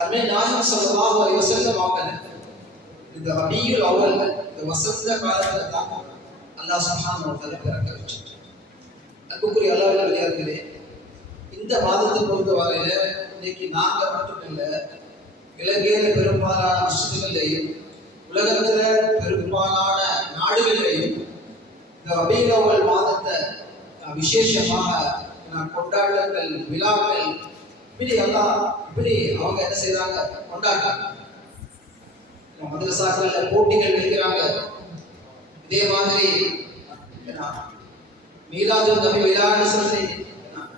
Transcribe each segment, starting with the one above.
நாயகம் ஸல்லல்லாஹு அலைஹி வஸல்லம் அவங்க இந்த ரபியுல் அவ்வல் இந்த வசந்த காலத்துல தான் அல்லாஹ் சுப்ஹானஹு வ தஆலா பிறக்க வச்சார். அன்புக்குரிய அல்லாஹ்வின் அடியார்களே, இந்த மாதத்தை பொறுத்தவரையில இன்னைக்கு நாங்க மட்டுமில்ல, இலங்கையில பெரும்பாலான மஸ்ஜிதுகளையும் உலகத்துல பெரும்பாலான நாடுகளிலையும் இந்த ரபியுல் அவ்வல் மாதத்தை விசேஷமாக கொண்டாட்டங்கள், விழாக்கள் இப்படி அவங்க என்ன செய்யறாங்க, கொண்டாடுறாங்க. மதரசாக்கள்ல போட்டிகள் வைக்கிறாங்க. இதே மாதிரி மீலாதுன் நபி விழான்னு சொல்லி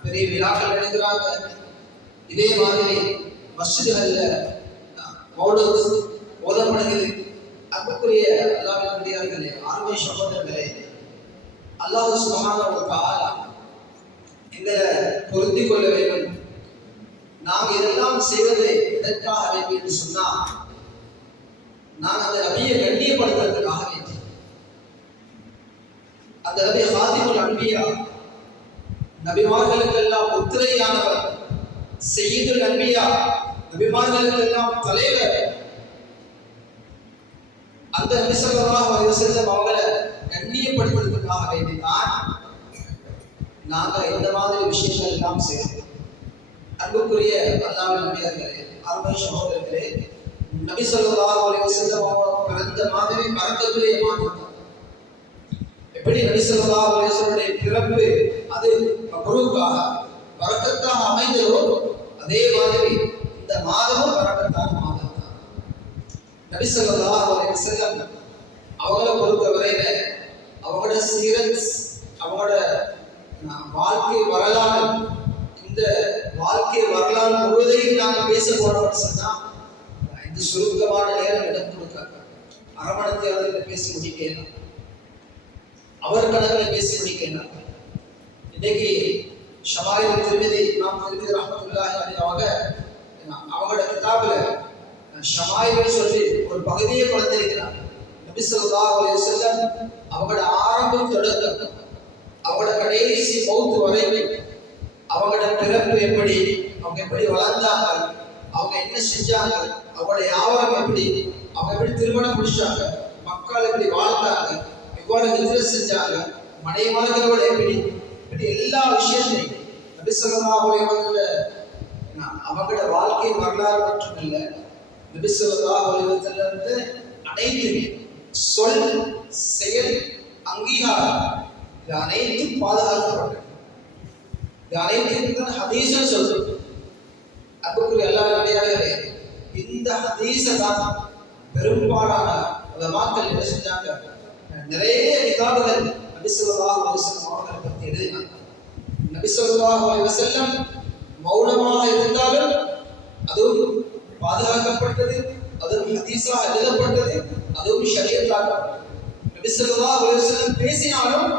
பெரிய விழாக்கள் நடக்கிறாங்க. இதே மாதிரி மஸ்ஜிதுகள்ல மௌலூத் ஓதப்படுகிறது. அன்புக்குரிய அல்லாஹ்வின் அடியார்களே, ஆர்வ சகோதரர்களே, அல்லாஹ் சுப்ஹானஹு வ தஆலா எங்களை பொருந்திக் கொள்ள வேண்டும். நாம் இதெல்லாம் செய்வது எதற்காக வேண்டும் என்று சொன்னால், நான் அந்த நபியை கண்ணியப்படுத்துவதற்காக வேண்டும். அந்த நபி ஹாதிமுல் அன்பியா, நபிமார்களுக்கெல்லாம் முத்திரையானவர், சய்யிதுல் அன்பியா, நபிமார்களுக்கெல்லாம் தலைவர். அந்த நபி ஸல்லல்லாஹு அலைஹி வஸல்லம் அவங்களை கண்ணியப்படுத்துவதற்காக வேண்டிதான் நாங்க இந்த மாதிரி விஷயங்கள் எல்லாம் செய்யறோம். அன்புக்குரிய அல்லாஹ்வின் அடியார்களே, அருமை சகோதரர்களே, நபி ஸல்லல்லாஹு அலைஹி வஸல்லம் பிறந்த மாதிரி பரக்கத்துடைய மாதம். எப்படி நபி ஸல்லல்லாஹு அலைஹி வஸல்லுடைய பிறப்பு அது மக்ரூக்காக பரக்கத்தாக அமைந்ததோ, அதே மாதிரி இந்த மாதமும் பரக்கத்தான மாதம் தான். நபி ஸல்லல்லாஹு அலைஹி வஸல்லம் அவங்களை பொறுத்தவரையில அவங்களோட சீரத், அவங்களோட வாழ்க்கை வரலாறு, இந்த வாழ்க்கை வரலாறு முழுவதையும் நாங்கள் பேச போனோம்னு சொன்னா இந்த சுருக்கமான நேரம் இடம் கொடுக்காங்க. அரவணைத்தையாளர்களை பேசி முடிக்கலாம், அவர் கணக்கில் பேசி முடிக்கலாம். இன்னைக்கு ஷமாயில் திருமதி இமாம் திருமதி ரஹ்மத்துல்லாஹி அலைஹி அவங்களோட கிதாபுல ஷமாயில் சொல்லி ஒரு பகுதியை கொடுத்திருக்கிறார். நபி ஸல்லல்லாஹு அலைஹி வஸல்லம் அவங்களோட ஆரம்பம் தொடக்கம், அவங்களோட கடைசி மௌத் வரைக்கும், அவங்களோட பிறப்பு எப்படி, அவங்க எப்படி வளர்ந்தாங்க, அவங்க என்ன செஞ்சாங்க, அவங்களோட வியாபாரம் எப்படி, அவங்க எப்படி திருமணம் முடிச்சாங்க, மக்கள் எப்படி வாழ்ந்தாங்க, எவ்வாறு ஹிஜ்ரத் செஞ்சாங்க, மனைவிமார்களோட எப்படி, இப்படி எல்லா விஷயத்தையும் நபி ஸல்லல்லாஹு அலைஹி வஸல்லம் அவங்களோட வாழ்க்கை வரலாறு மட்டுமில்ல, நபி ஸல்லல்லாஹு அலைஹி வஸல்லம் அனைத்துமே சொல், செயல், அங்கீகாரம், இது அனைத்தும் பாதுகாக்கப்பட்டது. இது அனைத்தும் ஹதீஸும் சொல்றது. அன்புக்குரிய அல்லாஹ்வின் அடியார்களே, இந்த ஹதீஸை தான் பெரும்பாலான உலமாக்கள் என்ன செஞ்சாங்க, நிறைய கிதாபுகள் நபி ஸல்லல்லாஹு அலைஹி வஸல்லம் அவர்களை பற்றி எழுதினாங்க. நபி ஸல்லல்லாஹு அலைஹி வஸல்லம் மௌனமாக இருந்தாலும் அதுவும் பாதுகாக்கப்பட்டது, அதுவும் ஹதீஸாக எழுதப்பட்டது, அதுவும் ஷரியத்தாக்கப்பட்டது. நபி ஸல்லல்லாஹு அலைஹி வஸல்லம் பேசினாலும்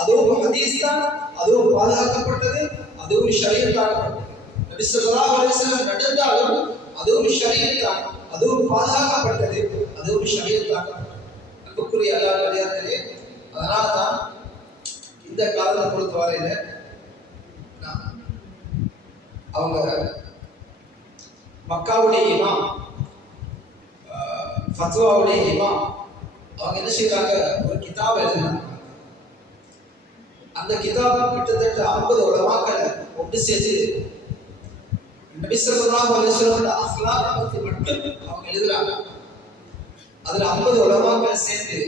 அதுவும் ஹதீஸ் தான், அதுவும் பாதுகாக்கப்பட்டது, அதுவும் ஷரியத்தாக்கப்பட்டது. நபி ஸல்லல்லாஹு அலைஹி வஸல்லம் நடந்தாலும் அதுவும் ஷரியத் தான், அதுவும் பாதுகாக்கப்பட்டது, அதுவும் ஷரியத்தாக்கப்பட்டது. அன்புக்குரிய அல்லாஹ்வின் அடியார்களே, அதனால தான் இந்த காலத்தை பொறுத்தவரையில அவங்க மக்காவுடைய இமாம், ஃபத்வாவுடைய இமாம், அவங்க என்ன செய்யறாங்க, ஒரு கிதாப் எழுதினாங்க. அந்த கிதாப் கிட்டத்தட்ட 50 உலமாக்களை ஒன்று சேர்த்து நபி ஸல்லல்லாஹு அலைஹி வஸல்லம் அக்லாக் பத்தி மட்டும் அவங்க எழுதுறாங்க. அதுல 50 உலமாக்கள் சேர்ந்து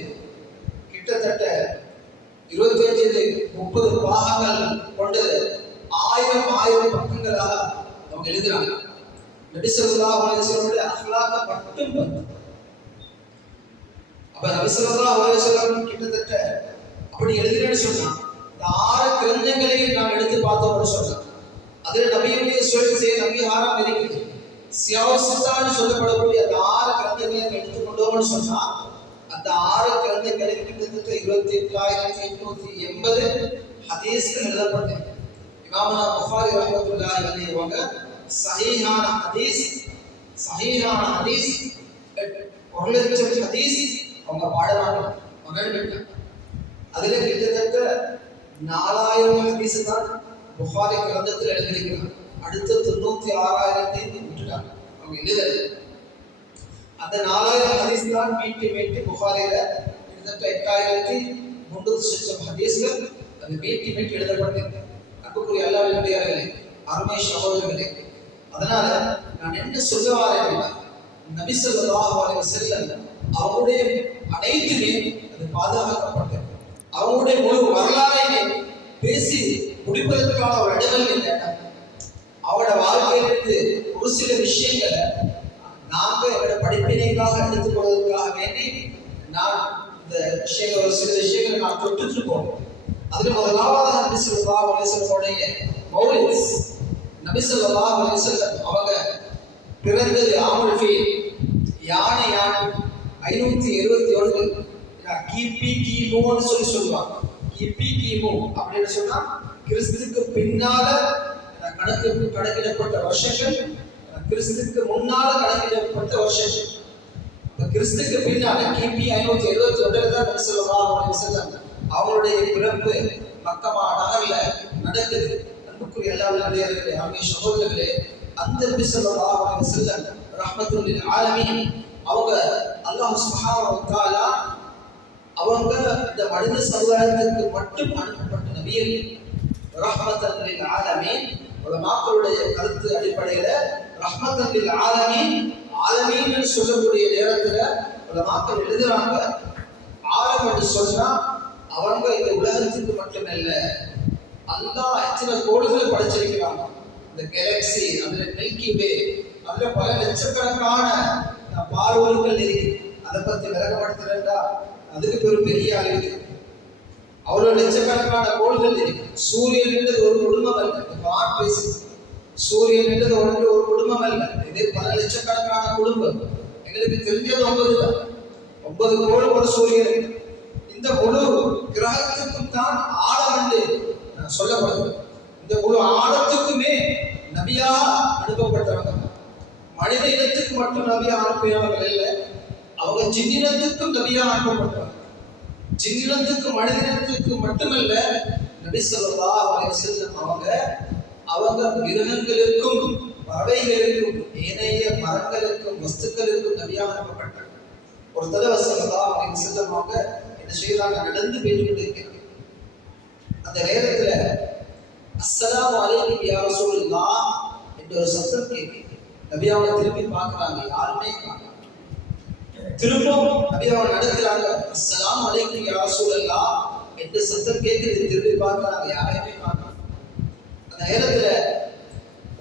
கிட்டத்தட்ட 25-30 பாகங்கள் கொண்டு 1000 பக்கங்களாக அவங்க எழுதுறாங்க. நபி ஸல்லல்லாஹு அலைஹி வஸல்லம் அக்லாக் மட்டும். அப்ப நபி ஸல்லல்லாஹு அலைஹி வஸல்லம் கிட்டத்தட்ட அப்படி எழுதுறேன்னு சொன்னா, இந்த 6 கிரந்தங்களையும் நாம் எடுத்து பார்த்தோம்னு சொன்னோம். அதுல நபியுடைய சொல் செயல் அங்கீகாரம் இருக்குது. சியாவசித்தான்னு சொல்லப்படக்கூடிய அந்த 6 கிரந்தங்களையும் எடுத்துக்கொண்டோம்னு சொன்னா, அந்த 6 கிரந்தங்களில் கிட்டத்தட்ட 28,880 ஹதீஸ்கள் எழுதப்பட்டது. இமாமுனா புகாரி ரஹ்மத்துல்லாஹி அலைஹி அவங்க சஹீஹான ஹதீஸ் 1,00,000 ஹதீஸ் அவங்க பாடமாக மகன். அதுல கிட்டத்தட்ட 4000 ஹதீஸ் தான் புகாரி கிரந்தத்தில் எழுதியிருக்கிறார். அடுத்த 96,000 விட்டுட்டாங்க. அவங்க எழுதல். அந்த 4000 ஹதீஸ் தான் மீட்டு புகாரில கிட்டத்தட்ட 8300 ஹதீஸ்கள் அது மீட்டு எழுதப்பட்டிருக்கு. அன்புக்குரிய அல்லாஹ்வுடைய அருமை சகோதரர்களே, அதனால நான் என்ன சொல்ல வரேன், நபி ஸல்லல்லாஹு அலைஹி வஸல்லம் அவருடைய அனைத்துமே அது பாதுகாக்கப்பட்டது. அவருடைய முழு வரலாறை பேசி முடிப்பதற்கான ஒரு இடங்கள் இல்லை. அவரோட வாழ்க்கையிலிருந்து ஒரு சில விஷயங்களை நாங்க எங்களோட படிப்பினைக்காக எடுத்துக்கொள்வதற்காக வேண்டி நான் இந்த விஷயங்கள் ஒரு சில விஷயங்களை நான் தொட்டுட்டு போறோம். அதுல முதலாவது நபி ஸல்லல்லாஹு அலைஹி வஸல்லம் மௌலித். நபி ஸல்லல்லாஹு அலைஹி வஸல்லம் அவங்க பிறந்தது ஆமுல் ஃபீல், யானை 571 கிபி கிமுன்னு சொல்லுவாங்க. கிபி கிமு அப்படின்னு சொன்னா கிறிஸ்துக்கு பின்னால கணக்கிடப்பட்ட வருஷங்கள், கிறிஸ்துக்கு முன்னால கணக்கிடப்பட்ட வருஷங்கள். கிறிஸ்துக்கு பின்னால கிபி 571 தான் நபி ஸல்லல்லாஹு அலைஹி வஸல்லம் அவங்களுடைய பிறப்பு மக்கமா நகர்ல நடக்குது. அன்புக்குரிய அல்லாஹ்வுடைய அருமை சகோதரர்களே, அந்த நபி ஸல்லல்லாஹு அலைஹி வஸல்லம் ரஹ்மத்துல் லில் ஆலமீன் அவங்க அல்லாஹ் சுப்ஹானஹு வ தஆலா அவங்க இந்த மனித சமுதாயத்திற்கு மட்டும் அனுப்பப்பட்ட நபிகள். ரஹ்மத்துல் லில் ஆலமீன் உலமாக்களுடைய கருத்து அடிப்படையில ரஹ்மத்துல் லில் ஆலமீன், ஆலமீன் சொல்லக்கூடிய நேரத்துல உலமாக்கள் எழுதுறாங்க, ஆலம் என்று சொன்னா அவங்க இந்த உலகத்துக்கு மட்டுமல்ல, அல்லாஹ் எத்தனை கோள்களை படைச்சிருக்கிறாங்க. இந்த கேலக்சி, அதுல மில்கி வே, அதுல பல லட்சக்கணக்கான பால்வெளிகள் இருக்கு. அதை பத்தி விளக்கப்படுத்துறா அதுக்கு பெரிய ஆளுக்கு அவ்வளவு லட்சக்கணக்கான கோள்கள் இருக்கு. சூரியன் என்றது ஒரு குடும்பம் அல்ல. பேசு சூரியன் என்றது ஒரு குடும்பம் அல்ல, இது பல லட்சக்கணக்கான குடும்பம். எங்களுக்கு தெரிஞ்சது 9 கோள் ஒரு சூரியன். இந்த முழு கிரகத்துக்கும் தான் ஆழம் என்று சொல்லப்படுது. இந்த முழு ஆழத்துக்குமே நபியா அனுப்பப்பட்டவங்க. மனித இனத்துக்கு மட்டும் நபியா அனுப்பினவர்கள் இல்லை, அவங்க ஜின்னினத்துக்கும் நபியா அனுப்பப்பட்டவங்க. ஜின்னினத்துக்கு மனித இனத்துக்கு மட்டுமல்ல, நபி ஸல்லல்லாஹு அலைஹி வஸல்லம் அவங்க மிருகங்களுக்கும் பறவைகளுக்கும் ஏனைய மரங்களுக்கும் வஸ்துக்களுக்கும் நபியா அனுப்பப்பட்டாங்க. ஒரு தடவை ஸல்லல்லாஹு அலைஹி வஸல்லம் அவங்க என்ன செய்யறாங்க, நடந்து போயிட்டு கொண்டிருக்கிறாங்க. அந்த நேரத்துல அஸ்ஸலாமு அலைக்கும் யா ரசூலுல்லாஹ் என்ற ஒரு சத்தம் கேட்குது. நபி அவங்க திரும்பி பார்க்கறாங்க, யாருமே காணோம். திரும்பவும் நபி அவங்க நடக்கிறாங்க, அஸ்ஸலாமு அலைக்கும் யா ரசூலுல்லாஹ் என்ற சத்தம் கேட்குது. திரும்பி பார்க்கறாங்க, யாரையுமே காணோம். அந்த நேரத்துல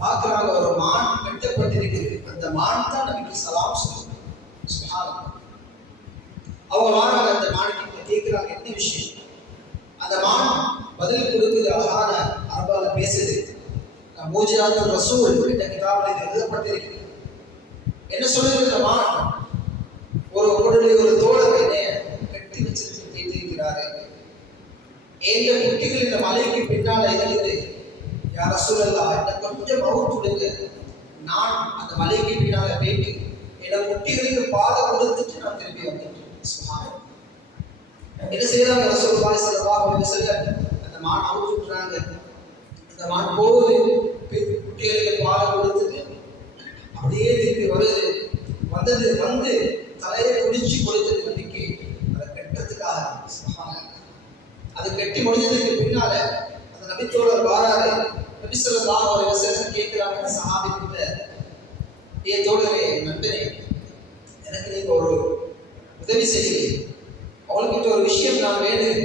பார்க்கறாங்க, ஒரு மான் வெட்டப்பட்டிருக்கிறது. அந்த மான் தான் நபிக்கு சலாம் சொல்லுது. சுப்ஹானல்லாஹ். அவங்க வாராங்க, அந்த மானுக்கு கேட்கிறாங்க, என்ன விஷயம்? அந்த மான் பதில் கொடுக்குது, அழகான அரபால பேசுது. மூஜிராத்துர் ரசூல் என்ற கிதாபில் இது எழுதப்பட்டிருக்கிறது. என்ன சொல்லுது இந்த மான்? ஒரு தோழர் என்னை கட்டி வச்சிருக்கிறாரு. ஏழு குட்டிகள் இந்த மலைக்கு பின்னால எழுது, யா ரசூலல்லாஹ் என்ன கொஞ்சம் மவுத்துடுங்க, நான் அந்த மலைக்கு பின்னால போயிட்டு என் குட்டிகளுக்கு பாலை கொடுத்துட்டு நான் திரும்பி வந்துட்டேன். என்ன செய்யறாங்க ரசூலுல்லாஹி ஸல்லல்லாஹு அலைஹி வஸல்லம்? அந்த மான் அவுத்து விட்டுறாங்க. அந்த மான் போகுது, குட்டிகளுக்கு பாலை கொடுத்துட்டு அப்படியே திரும்பி வந்து தலையை குடிச்சு கொடுத்தது நபிக்கு. அதை கட்டுறதுக்காக அதை கட்டி முடிஞ்சதுக்கு பின்னால அந்த நபித்தோழர் வாராரு. நபி ஸல்லல்லாஹு அலைஹி வஸல்லம் கேட்கிறாங்க சஹாபி கிட்ட, ஏ தோழரே, நண்பரே, எனக்கு நீங்க ஒரு உதவி செய்யுங்க, அவங்ககிட்ட ஒரு விஷயம் நான் வேணும்.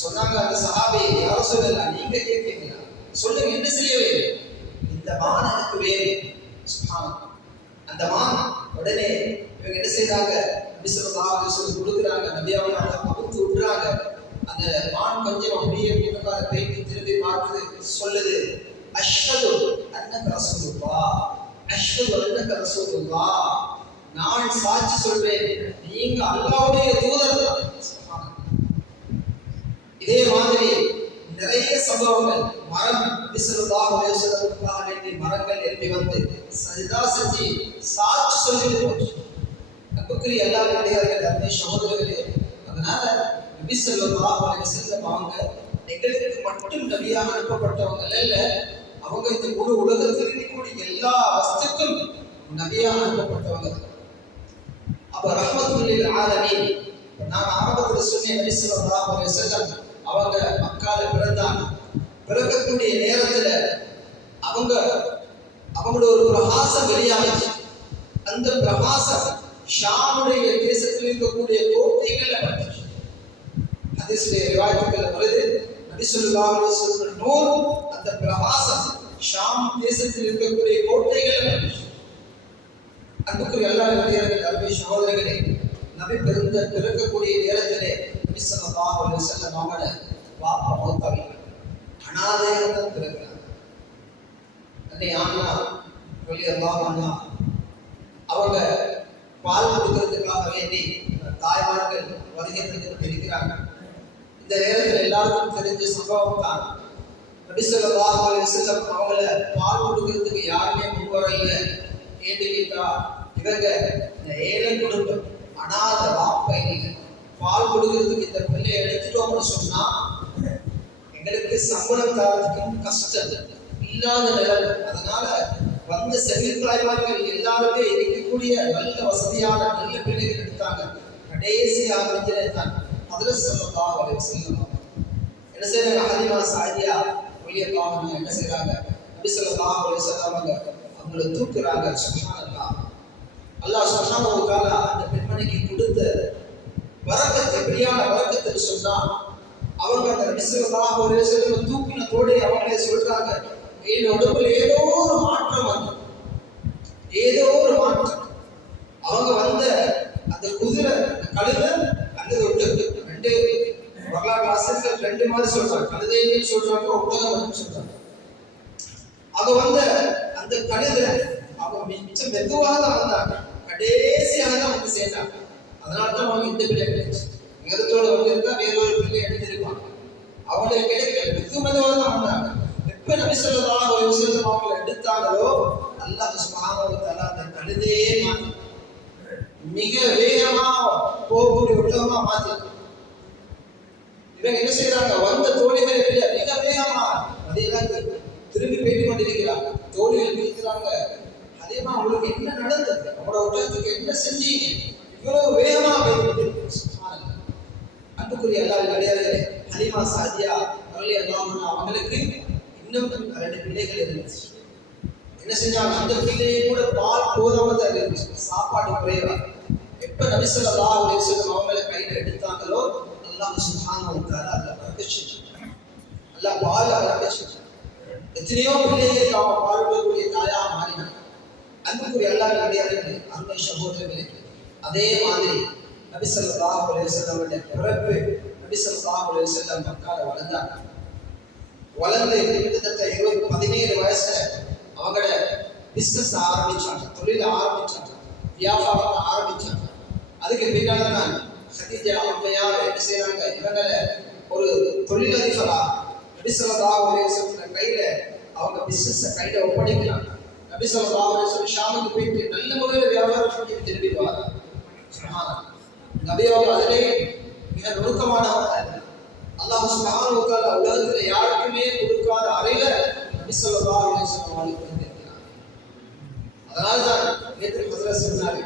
சொன்னாங்க அந்த சஹாபி, யாரும் சொல்லல, நீங்க கேட்கீங்களா? சொல்லுங்க, என்ன செய்ய வேண்டும்? இந்த மான் எனக்கு வேணும். அந்த மான் உடனே இவங்க என்ன செய்யறாங்க, நபி ஸல்லல்லாஹு அலைஹி வஸல்லம் கொடுக்குறாங்க. நபி அவங்க அதை அவுத்து விட்டுறாங்க. அந்த மான் கொஞ்சம் அப்படியே பின்னக்கால போயிட்டு திரும்பி பார்க்குது, சொல்லுது, அஷ்ஹது அன்னக ரசூலுல்லாஹ், அஷ்ஹது அன்னக ரசூலுல்லாஹ், நான் சாட்சி சொல்றேன், நீங்க அல்லாஹ்வுடைய தூதர் தான். இதே மாதிரி நிறைய சம்பவங்கள், மரம் நபி ஸல்லல்லாஹு அலைஹி வஸல்லம் வேண்டிய மரங்கள் எழுப்பி வந்து சஜிதா செஞ்சு சாட்சி சொல்லிட்டு போச்சு. அன்புக்குரிய அல்லாஹ்வுடைய அருமை சகோதரர்களே, அதனால நபி ஸல்லல்லாஹு அலைஹி வஸல்லம் அவங்க எங்களுக்கு மட்டும் நபியாக அனுப்பப்பட்டவங்க அல்ல, அவங்க இந்த முழு உலகத்தில் இருக்கக்கூடிய எல்லா வஸ்துக்கும் நபியா அனுப்பப்பட்டவங்க. அப்ப ரஹ்மத்துல் ஆலமீன் நான் ஆரம்பத்தில் சொன்ன நபி ஸல்லல்லாஹு அலைஹி வஸல்லம் அவங்க மக்கால பிறந்தாங்க. பிறக்கக்கூடிய நேரத்துல அவங்களோட ஒரு பிரகாசம் வெளியாகிச்சு. அந்த பிரகாசம் ஷாமுடைய தேசத்தில் இருக்கக்கூடிய கோட்டைகள்ல பட்டுச்சு. ஹதீஸ்ல ரிவாயத்துகள் வருது, நபி ஸல்லல்லாஹு அலைஹி வஸல்லம் நூர் அந்த பிரகாசம் ஷாம் தேசத்தில் இருக்கக்கூடிய கோட்டைகள்ல பட்டுச்சு. அன்புக்குரிய அல்லாஹ்வின் அருமை சகோதரர்களே, நபி பிறக்கக்கூடிய நேரத்திலே நபி ஸல்லல்லாஹு அலைஹி வஸல்லம் அவங்கள வாப்பா மௌத்தாவிட்டாங்க. அனாதையாக தான் பிறக்கிறாங்க. அன்னை ஆனா ரலியல்லாஹு அன்ஹா அவங்க பால் கொடுக்கறதுக்காக வேண்டி தாய்மார்கள் வருகை தந்து இருக்கிறாங்க. இந்த நேரத்தில் எல்லாருக்கும் தெரிஞ்ச சம்பவம் தான். நபி ஸல்லல்லாஹு அலைஹி வஸல்லம் அவங்கள பால் கொடுக்கறதுக்கு யாருமே முன்வரல. ஏன்னு கேட்டா இவங்க இந்த ஏழை குடும்பம், அனாதை வாப்பை, பால் கொடுக்கறதுக்கு இந்த பிள்ளை எடுத்துட்டோம்னு சொன்னா எங்களுக்கு சம்பளம் தரத்துக்கும் கஷ்டம் இல்லாத நிலம். அதனால வந்த செவித்தாய்மார்கள் எல்லாருமே இருக்கக்கூடிய நல்ல வசதியான நல்ல பிள்ளைகள் எடுத்தாங்க. கடைசியாக தான் ஹஜ்ரத் ஸல்லல்லாஹு அலைஹி வஸல்லம் என்ன செய்றாங்க, ஹலீமா சாதியா ரலியல்லாஹு என்ன செய்றாங்க, நபி ஸல்லல்லாஹு அலைஹி வஸல்லம் அவங்களை தூக்குறாங்க. சுப்ஹானல்லாஹ். அல்லாஹ் சுப்ஹானஹு வ தஆலா அந்த பெண்மணிக்கு கொடுத்த பரக்கத் எப்படியான பரக்கத்துன்னு சொன்னா, அவங்க அந்த நபி ஸல்லல்லாஹு அலைஹி வஸல்லம் தூக்கினதோடு அவங்களே சொல்றாங்க, என் உடம்புல ஏதோ ஒரு மாற்றம் வந்து, ஏதோ ஒரு மாற்றம். அவங்க வந்த அந்த குதிரை கழுத அல்லது ஒட்டகம், ரெண்டு வரலாற்று ஆசிரியர்கள் ரெண்டு மாதிரி சொல்றாங்க. கழுதைன்னு சொல்றாங்க, ஒட்டகம் சொல்றாங்க. அவங்க வந்த அந்த கழுத அவங்க மிச்சம் மெதுவாக தான் வந்தாங்க, கடைசியாக தான் வந்து சேர்ந்தாங்க. அதனால்தான் அவங்க இந்த பிள்ளை கிடைச்சு. நேரத்தோட வந்து இருந்தா வேற ஒரு பிள்ளை எடுத்திருப்பாங்க. அவங்களுக்கு கிடைக்கல, மெதுவாக தான் வந்தாங்க. எப்ப நபி ஸல்லல்லாஹு அலைஹி வஸல்லம் அவங்களை எடுத்தாங்களோ அல்லாஹ் சுப்ஹானஹு வ தஆலா அந்த கழுதையே மாத்தி மிக வேகமா போகக்கூடிய ஒட்டகமா மாத்தி. இவங்க என்ன செய்யறாங்க, வந்த தோழிகளை விட மிக வேகமா அதெல்லாம் திரும்பி போயிட்டு கொண்டிருக்கிறாங்க. தோழிகள் பேசுறாங்க, அதேமா உங்களுக்கு என்ன நடந்தது, அவங்களோட ஒட்டகத்துக்கு என்ன செஞ்சீங்க, இவ்வளவு வேகமா போயிட்டு. அன்புக்குரிய அல்லாஹ்வின் அடியார்களே, ஹலீமா சாதியா ரலியல்லாஹு அன்ஹா அவங்களுக்கு இன்னும் ரெண்டு பிள்ளைகள் இருந்துச்சு. என்ன செஞ்சாங்க, அந்த பிள்ளையை கூட பால் போதாம தான் இருந்துச்சு, சாப்பாடு குறைவா. எப்ப நபி ஸல்லல்லாஹு அலைஹி வஸல்லம் அவங்களை கையில எடுத்தாங்களோ அல்லாஹ் சுப்ஹானஹு வ தஆலா அந்த பரக்கத் செஞ்சான். அல்லாஹ் பால் பரக்கத் செஞ்சான். எத்தனையோ பிள்ளைகளுக்கு அவங்க பால் கொடுக்கக்கூடிய தாயா மாறினாங்க. அன்புக்குரிய அல்லாஹ்வின் அடியார்களே, அருமை சகோதரர்களே, அதே மாதிரி நபி ஸல்லல்லாஹு அலைஹி வஸல்லம் பிறப்பு, நபி ஸல்லல்லாஹு அலைஹி வஸல்லம் மக்கால வளர்ந்தாங்க. வளர்ந்து கிட்டத்தட்ட 17 வயசுல அவங்கள பிசினஸ் ஆரம்பிச்சாங்க, தொழில் ஆரம்பிச்சாங்க, வியாபாரம் ஆரம்பிச்சாங்க. அதுக்கு பின்னால தான் ஹதீஜா அம்மையார் என்ன செய்யறாங்க, இவங்களை ஒரு தொழிலதிபரா நபி ஸல்லல்லாஹு அலைஹி வஸல்லம் கையில அவங்க பிசினஸ் கையில ஒப்படைக்கிறாங்க. நபி ஸல்லல்லாஹு அலைஹி வஸல்லம் ஷாமுக்கு போயிட்டு நல்ல முறையில் வியாபாரம் பண்ணி திரும்பி வராங்க. நபி அவங்க அதிலே மிக நுணுக்கமானவங்க. அல்லாஹ் சுப்ஹானஹு வ தஆலா உலகத்துல யாருக்குமே கொடுக்காத அறிவை நபி ஸல்லல்லாஹு அலைஹி வஸல்லம் அவங்களுக்கு கொடுத்திருக்கிறார். அதனால்தான் நேற்று ஹஜ்ரத் சொன்னாரு,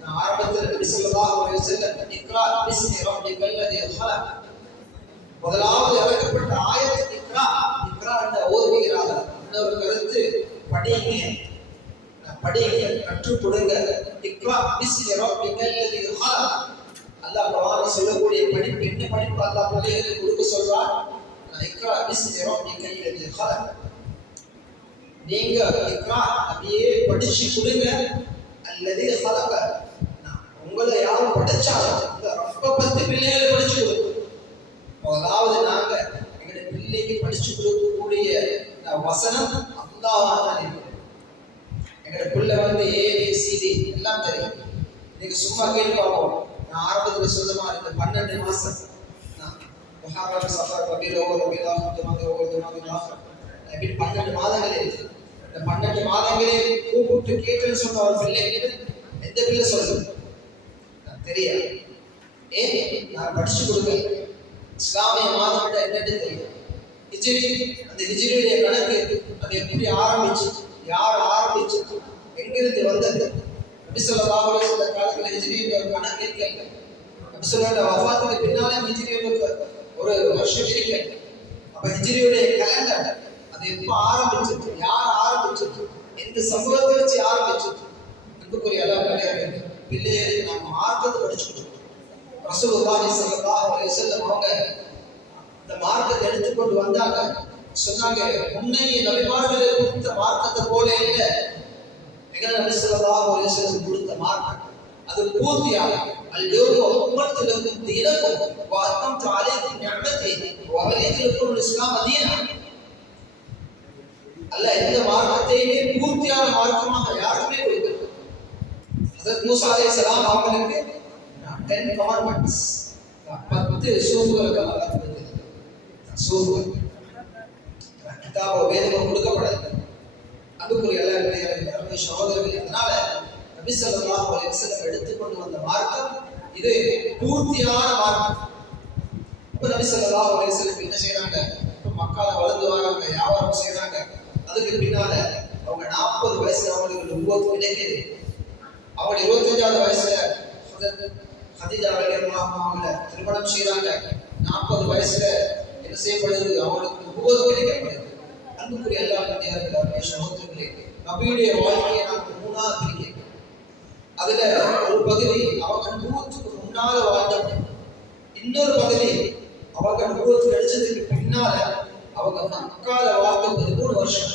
நான் ஆரம்பத்தில் நபி ஸல்லல்லாஹு அலைஹி வஸல்லம் இக்ரா பிஸ்மி ரப்பிக்கல் லதீ ஹலக், முதலாவது இறக்கப்பட்ட ஆயத் இக்ரா. இக்ரா என்ற ஓதுகிறாங்க. இன்னொரு கருத்து படிங்க, படிங்க, கற்றுக் கொடுங்க. இக்ரா பிஸ்மி ரப்பிக்கல் லதீ ஹலக். அல்லாஹ் குர்ஆன்ல சொல்லக்கூடிய படிப்பு என்ன படிப்பு அல்லாஹ் பிள்ளைகளுக்கு கொடுக்க சொல்றார். இக்ரா பிஸ்மி ரப்பிக்கல் லதீ ஹலக். நீங்க இக்ரா அப்படியே படிச்சு கொடுங்க. அல்லதீ ஹலக, உங்களை யாரும் படைச்சாலும் இந்த ரப்ப பத்தி பிள்ளைகளை படிச்சு கொடுங்க. அதாவது நாங்க எங்களுடைய பிள்ளைக்கு படிச்சு கொடுக்கக்கூடிய வசனம் அல்லாஹ் தான் இருக்கு. எங்களுடைய பிள்ளை வந்து ABCD எல்லாம் தெரியும். நீங்க சும்மா கேட்டு பார்ப்போம். நான் ஆரம்பத்தில் சொல்லுமா, இந்த 12 மாசம் முஹர்ரம், சஃபர், ரபீஉல் அவ்வல், ரபீஉல் ஆஹிர், ஜுமாதுல் ஆஹிர், இப்படி 12 மாதங்கள் இருக்கு. இந்த 12 மாதங்களே கூப்பிட்டு கேட்கன்னு சொன்ன ஒரு பிள்ளைக்கு எந்த பிள்ளை சொல்லுங்க தெரியாது. நான் படிச்சு கொடுங்க. இஸ்லாமிய மாதம் என்னன்னு தெரியும். ஹிஜ்ரி, அந்த ஹிஜ்ரியுடைய கணக்கு அது எப்படி ஆரம்பிச்சு, யார் ஆரம்பிச்சு, எங்க எங்கிருந்து வந்தது? நபி ஸல்லல்லாஹு அலைஹி வஸல்லம் காலத்துல ஹிஜ்ரியுடைய ஒரு கணக்கு இல்லை. நபி ஸல்லல்லாஹு வஃபாத்துக்கு பின்னாலே ஹிஜ்ரியுடைய ஒரு வருஷம் இருக்கு. அப்ப ஹிஜ்ரியுடைய கேலண்டர் அது எப்ப ஆரம்பிச்சது, யார் ஆரம்பிச்சது, எந்த சம்பவத்தை வச்சு ஆரம்பிச்சது? அன்புக்குரிய அல்லாஹ்வுடைய பிள்ளைகளை நாம் மார்க்கத்தை படிச்சுக்கிட்டோம். ரசூலுல்லாஹி ஸல்லல்லாஹு அலைஹி வஸல்லம் அவங்க இந்த மார்க்கத்தை எடுத்துக்கொண்டு வந்தாங்க. சொன்னாங்க, முன்னைய நபிமார்களை கொடுத்த மார்க்கத்தை போல இல்லை எங்களை நபி ஸல்லல்லாஹு அலைஹி வஸல்லம் கொடுத்த மார்க்கம். அது பூர்த்தியாக அல்யோம அக்மல்து லக்கும் தீனக்கும் வ அத்மம்து அலைக்கும் நிஅமதி வ ரதீது லக்கும் அல்-இஸ்லாம தீனா. அல்லாஹ் இந்த மார்க்கத்தையே பூர்த்தியான மார்க்கமாக யாருமே கொடுக்கல. ஹஜ்ரத் மூஸா அலைஹிஸ்ஸலாம் அவங்களுக்கு 10 commandments 10 சூஃபுகளுக்கு அல்லாஹ் கொடுத்தார். சூஃபுகள் கிதாபோ வேதம் கொடுக்கப்படாது. அன்புக்குரிய அல்லாஹ்வுடைய சகோதரர்களே, அதனால நபி ஸல்லல்லாஹு அலைஹி வஸல்லம் எடுத்துக்கொண்டு வந்த மார்க்கம் இது பூர்த்தியான மார்க்கம். இப்ப நபி ஸல்லல்லாஹு அலைஹி வஸல்லம் என்ன செய்யறாங்க? மக்கால வளர்ந்து வராங்க, வியாபாரம் செய்யறாங்க. அதுக்கு பின்னால அவங்க 40 வயசுல அவங்களுக்கு நுபுவத் கிடைக்குது. அவங்க 25வது வயசுல ஹதீஜா ரலியல்லாஹு அன்ஹா திருமணம் செய்யறாங்க. 40 வயசுல என்ன செய்யப்படுது? அவங்களுக்கு நுபுவத் கிடைக்கப்படுது. அன்புக்குரிய அல்லாஹ்வுடைய சகோதரர்களே, நபியுடைய வாழ்க்கையை நாம் மூணா பிரிக்கிறோம். அதுல ஒரு பகுதி அவங்க நுபுவத்துக்கு முன்னால வாழ்ந்தவங்க, இன்னொரு பகுதி அவங்க நுபுவத் கிடைச்சதுக்கு பின்னால அவங்க மக்கால வாழ்ந்த 13 வருஷம்,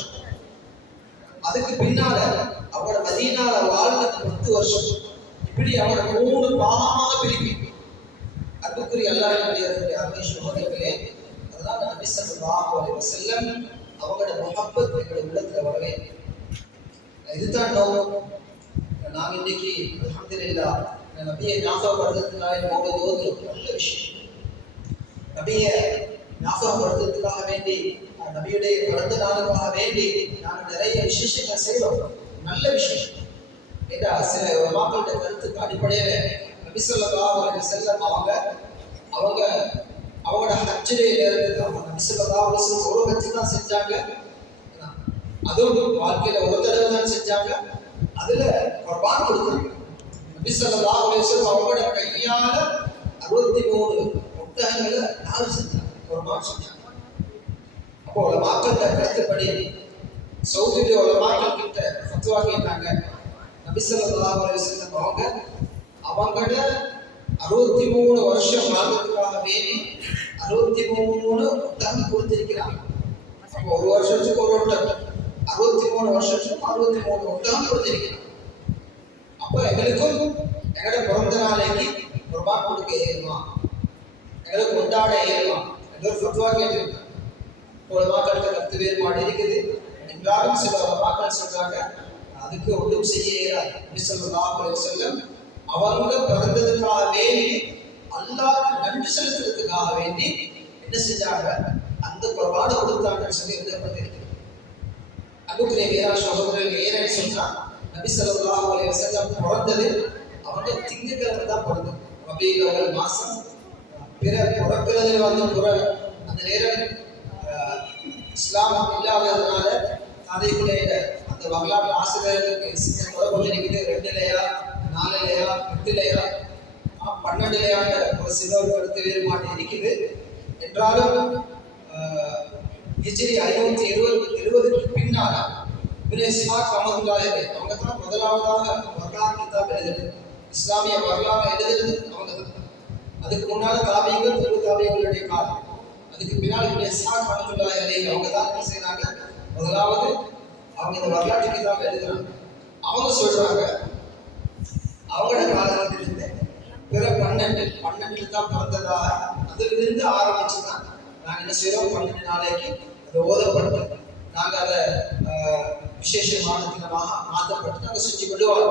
அதுக்கு பின்னால அவங்களோட மதீனால வாழ்ந்த 10 வருஷம். இப்படி அவங்களோட 3 பாகமாக பிரிப்பீங்க. அன்புக்குரிய அல்லாஹ்வுடைய சகோதரர்களே, அதனால நபி ஸல்லல்லாஹு அலைஹி வஸல்லம் அவங்களோட முஹப்பத் எங்களோட உள்ளத்துல வரவே. இதுதான் நோக்கம். நாங்க இன்னைக்கு அல்ஹம்துலில்லாஹ் நபியை ஞாபகப்படுத்துறதுனால ஓதுறது நல்ல விஷயம். நபியை ஞாபகப்படுத்துறதுக்காக வேண்டி, நபியுடைய பிறந்த நாளுக்காக வேண்டி நாங்கள் நிறைய விசேஷங்கள் செய்வோம். நல்ல விஷயம். ஏன்னா சில மக்களுடைய கருத்துக்கு அடிப்படையில நபி ஸல்லல்லாஹு அலைஹி வஸல்லம் அவங்க அவங்களோட ஹஜ்ஜிலே நபி ஸல்லல்லாஹு அலைஹி வஸல்லம் ஒரு ஹஜ் தான் செஞ்சாங்க. அதுவும் வாழ்க்கையில ஒரு தடவை தான் செஞ்சாங்க. அதுல குர்பான் கொடுத்தாங்க. நபி ஸல்லல்லாஹு அலைஹி வஸல்லம் அவங்களோட கையால 63 ஒட்டகங்களை நாள் செஞ்சாங்க, குர்பான் செஞ்சாங்க. அப்போ உலமாக்கள் கருத்துப்படி சவுதியில உலமாக்கள் கிட்ட ஃபத்வா கேட்டாங்க. நபி ஸல்லல்லாஹு அலைஹி வஸல்லம் அவங்களோட 63 வருஷம் வாழ்றதுக்காக வேண்டி 63 ஒட்டகம் கொடுத்திருக்கிறாங்க. அப்போ ஒரு வருஷத்துக்கு ஒரு ஒட்டகம், 63 வருஷத்துக்கு 63 ஒட்டகம் கொடுத்திருக்கிறாங்க. அப்ப எங்களுக்கும் எங்களோட பிறந்த நாளைக்கு குர்பான் கொடுக்க ஏறுமா, எங்களுக்கு கொண்டாட ஏறுமா என்ற ஒரு ஃபத்வா கேட்டிருக்காங்க. உலமாக்களுக்கு கருத்து வேறுபாடு இருக்குது என்றாலும் சில உலமாக்கள் சொல்றாங்க அதுக்கு ஒன்றும் செய்ய இயலாது. நபி ஸல்லல்லாஹு அலைஹி வஸல்லம் அவங்க பிறந்ததுக்காக வேண்டி அல்லாஹ்வுக்கு நன்றி செலுத்துறதுக்காக வேண்டி என்ன செஞ்சாங்க? அந்த குர்பானை கொடுத்தாங்கன்னு சொல்லி எழுதப்பட்டிருக்கிறது. அன்புக்குரிய வீரா சகோதரர்கள், ஏன்னு சொன்னா நபி ஸல்லல்லாஹு அலைஹி வஸல்லம் பிறந்தது அவங்க திங்கட்கிழமை தான் பிறந்தது. ரபீஉல் அவ்வல் மாசம் பிற பிறக்கிறதுல அந்த நேரம் இஸ்லாம் இல்லாததுனால கதைகளுடைய அந்த வரலாற்று ஆசிரியர்களுக்கு தொடர்பு இருக்குது. 2 லேயா 4 லேயா 8 லேயா 12 லேயான்ற ஒரு சில ஒரு கருத்து வேறுபாடு இருக்குது. என்றாலும் ஹிஜ்ரி 520க்கு பின்னால இப்னு இஸ்ஹாக் ரஹ்மத்துல்லாஹி அலைஹி அவங்க தான் முதலாவதாக வரலாறு கிதாப் எழுதுறது, இஸ்லாமிய வரலாறு எழுதுறது அவங்க தான். அதுக்கு முன்னால தாபியங்கள் தாபியங்களுடைய காலம். அதுக்கு பின்னால் இப்னு இஸ்ஹாக் ரஹ்மத்துல்லாஹி அலைஹி அவங்க தான் என்ன செய்றாங்க? முதலாவது அவங்க இந்த வரலாற்று கிதாப் எழுதுறாங்க. அவங்க சொல்றாங்க அவங்களோட காலத்திலிருந்து பிற 12 தான் பிறந்ததாக அதிலிருந்து ஆரம்பிச்சுதான் நாங்கள் என்ன செய்யறோம்? 12 நாளைக்கு அதை ஓதப்பட்டு நாங்கள் அதை விசேஷமான தினமாக மாற்றப்பட்டு நாங்கள் செஞ்சு கொண்டு வரோம்.